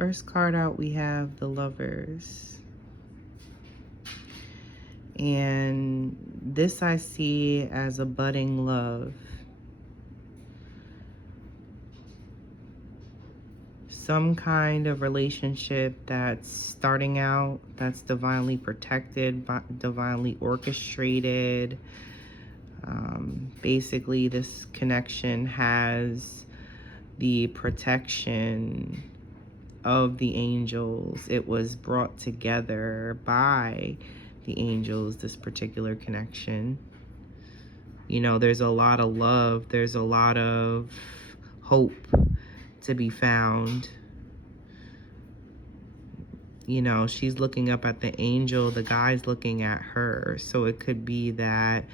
First card out, we have the Lovers. And this I see as a budding love. Some kind of relationship that's starting out, that's divinely protected, divinely orchestrated. Basically, this connection has the protection of the angels. It was brought together by the angels, this particular connection. You know, there's a lot of love, there's a lot of hope to be found. You know, she's looking up at the angel, the guy's looking at her. So it could be that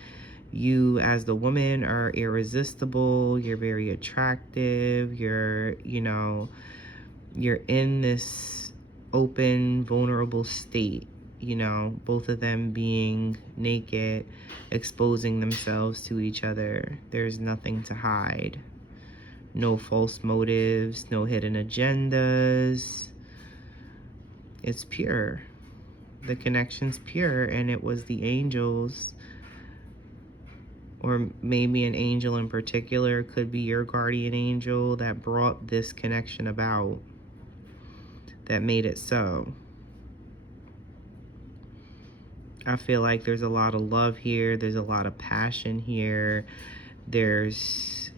you as the woman are irresistible, you're very attractive, you're in this open, vulnerable state, both of them being naked, exposing themselves to each other. There's nothing to hide. No false motives, no hidden agendas. It's pure. The connection's pure, and it was the angels, or maybe an angel in particular, could be your guardian angel, that brought this connection about, that made it so. I feel like there's a lot of love here. There's a lot of passion here. There's,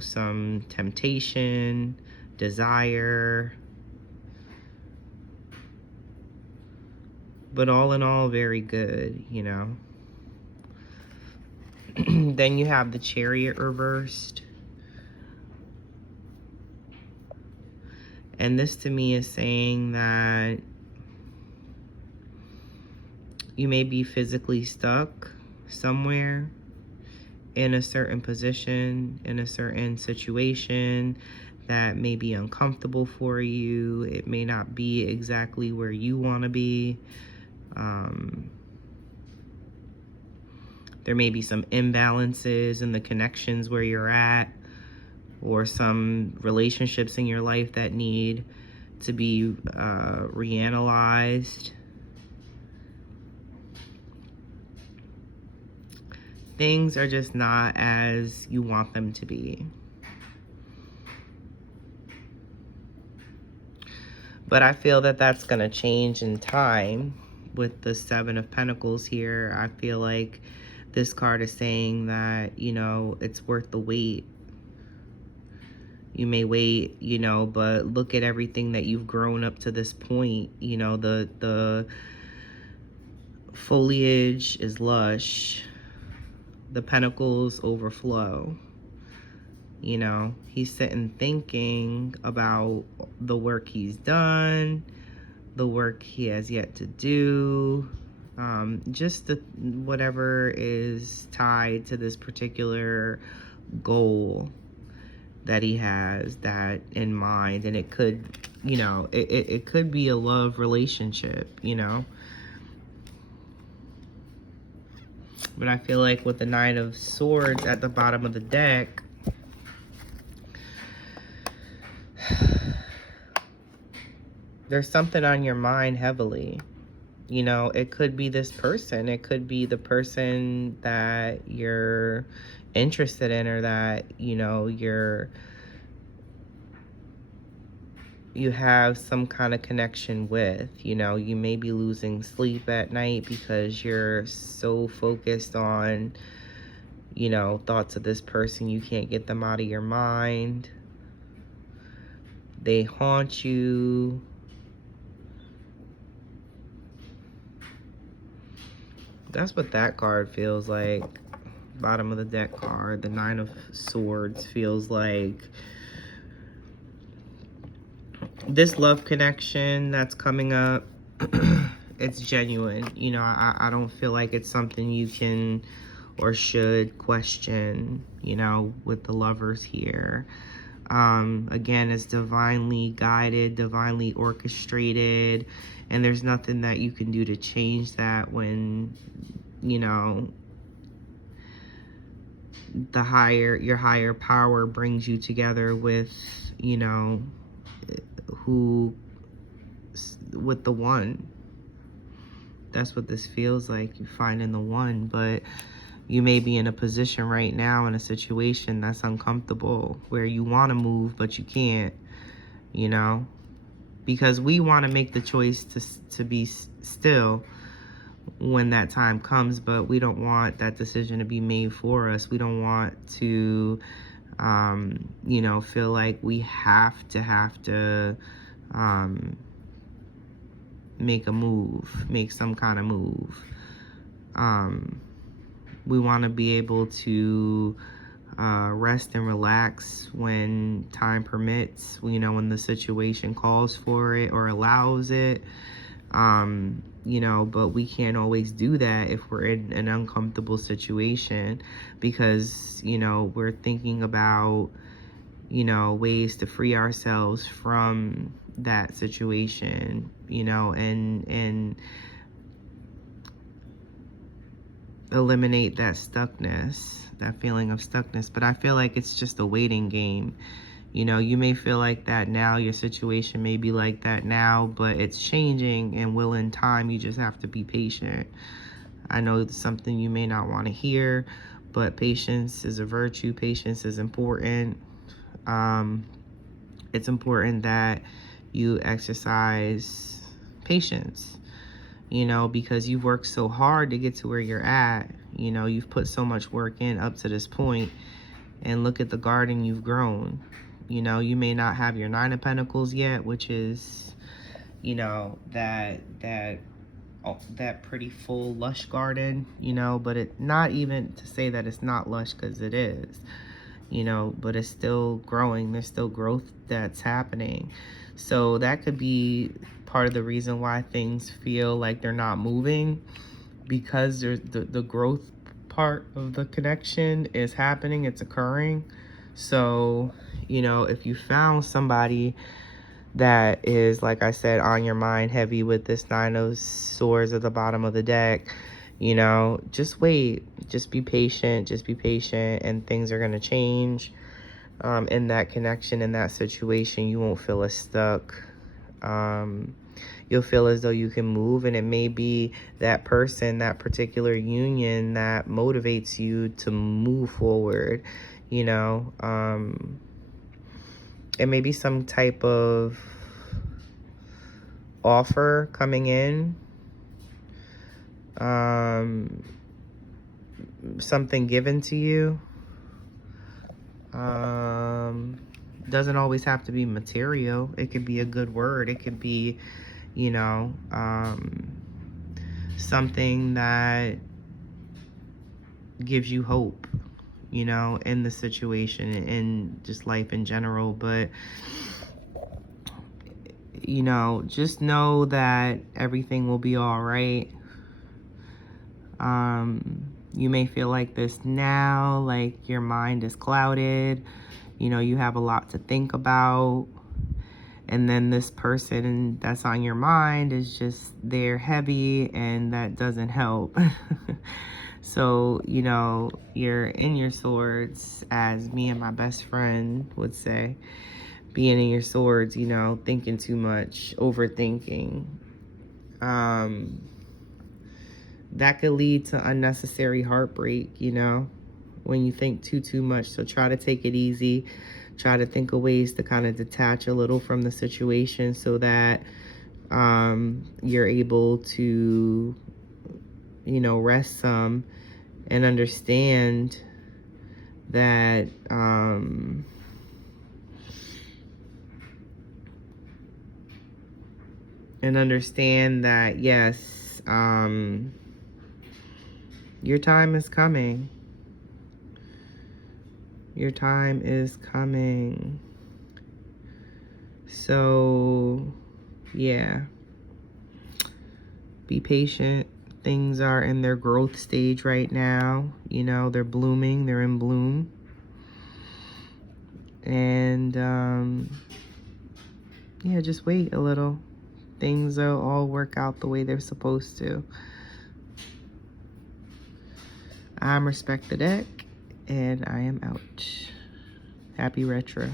some temptation, desire. But all in all, very good, Then you have the Chariot reversed. And this to me is saying that you may be physically stuck somewhere in a certain position, in a certain situation that may be uncomfortable for you. It may not be exactly where you want to be. There may be some imbalances in the connections where you're at, or some relationships in your life that need to be reanalyzed. Things are just not as you want them to be. But I feel that that's going to change in time with the Seven of Pentacles here. I feel like this card is saying that, it's worth the wait. You may wait, but look at everything that you've grown up to this point. The foliage is lush. The pentacles overflow. He's sitting thinking about the work he's done, the work he has yet to do, just whatever is tied to this particular goal that he has that in mind. And it could, it could be a love relationship, But I feel like with the Nine of Swords at the bottom of the deck, there's something on your mind heavily. It could be this person. It could be the person that you're interested in, or that, you have some kind of connection with. You may be losing sleep at night because you're so focused on, thoughts of this person. You can't get them out of your mind. They haunt you. That's what that card feels like. Bottom of the deck card, the Nine of Swords, feels like this love connection that's coming up. It's genuine. I don't feel like it's something you can or should question, with the Lovers here. Again, it's divinely guided, divinely orchestrated, and there's nothing that you can do to change that when, your higher power brings you together with, who with the one. That's what this feels like, you finding the one. But you may be in a position right now, in a situation that's uncomfortable, where you want to move, but you can't, you know, because we want to make the choice to be still when that time comes, but we don't want that decision to be made for us. We don't want to, you know, feel like we have to make a move, make some kind of move. We want to be able to rest and relax when time permits, you know, when the situation calls for it or allows it. You know, but we can't always do that if we're in an uncomfortable situation, because, you know, we're thinking about, you know, ways to free ourselves from that situation, you know, and eliminate that stuckness, that feeling of stuckness. But I feel like it's just a waiting game. You know, you may feel like that now, your situation may be like that now, but it's changing and will in time. You just have to be patient. I know it's something you may not want to hear, but patience is a virtue. Patience is important. It's important that you exercise patience, you know, because you've worked so hard to get to where you're at. You know, you've put so much work in up to this point, and look at the garden you've grown. You know, you may not have your 9 of Pentacles yet, which is, you know, that pretty full lush garden, you know, but it, not even to say that it's not lush, because it is, you know, but it's still growing. There's still growth that's happening. So that could be part of the reason why things feel like they're not moving, because there's the growth part of the connection is happening, it's occurring. So, you know, if you found somebody that is, like I said, on your mind heavy with this 9 of Swords at the bottom of the deck, you know, just wait, just be patient, and things are going to change in that connection, in that situation. You won't feel as stuck. You'll feel as though you can move, and it may be that person, that particular union, that motivates you to move forward, you know. It may be some type of offer coming in, something given to you. Doesn't always have to be material. It could be a good word. It could be, you know, something that gives you hope, you know, in the situation and just life in general. But, you know, just know that everything will be all right. You may feel like this now, like your mind is clouded, you know, you have a lot to think about, and then this person that's on your mind is just there heavy, and that doesn't help. So, you know, you're in your swords, as me and my best friend would say, being in your swords, you know, thinking too much, overthinking. That could lead to unnecessary heartbreak, you know, when you think too much. So try to take it easy. Try to think of ways to kind of detach a little from the situation, so that you're able to, you know, rest some and understand that yes, your time is coming. Your time is coming. So, yeah. Be patient. Things are in their growth stage right now. You know, they're blooming. They're in bloom. And, yeah, just wait a little. Things will all work out the way they're supposed to. I'm Respect the Deck, and I am out. Happy retro.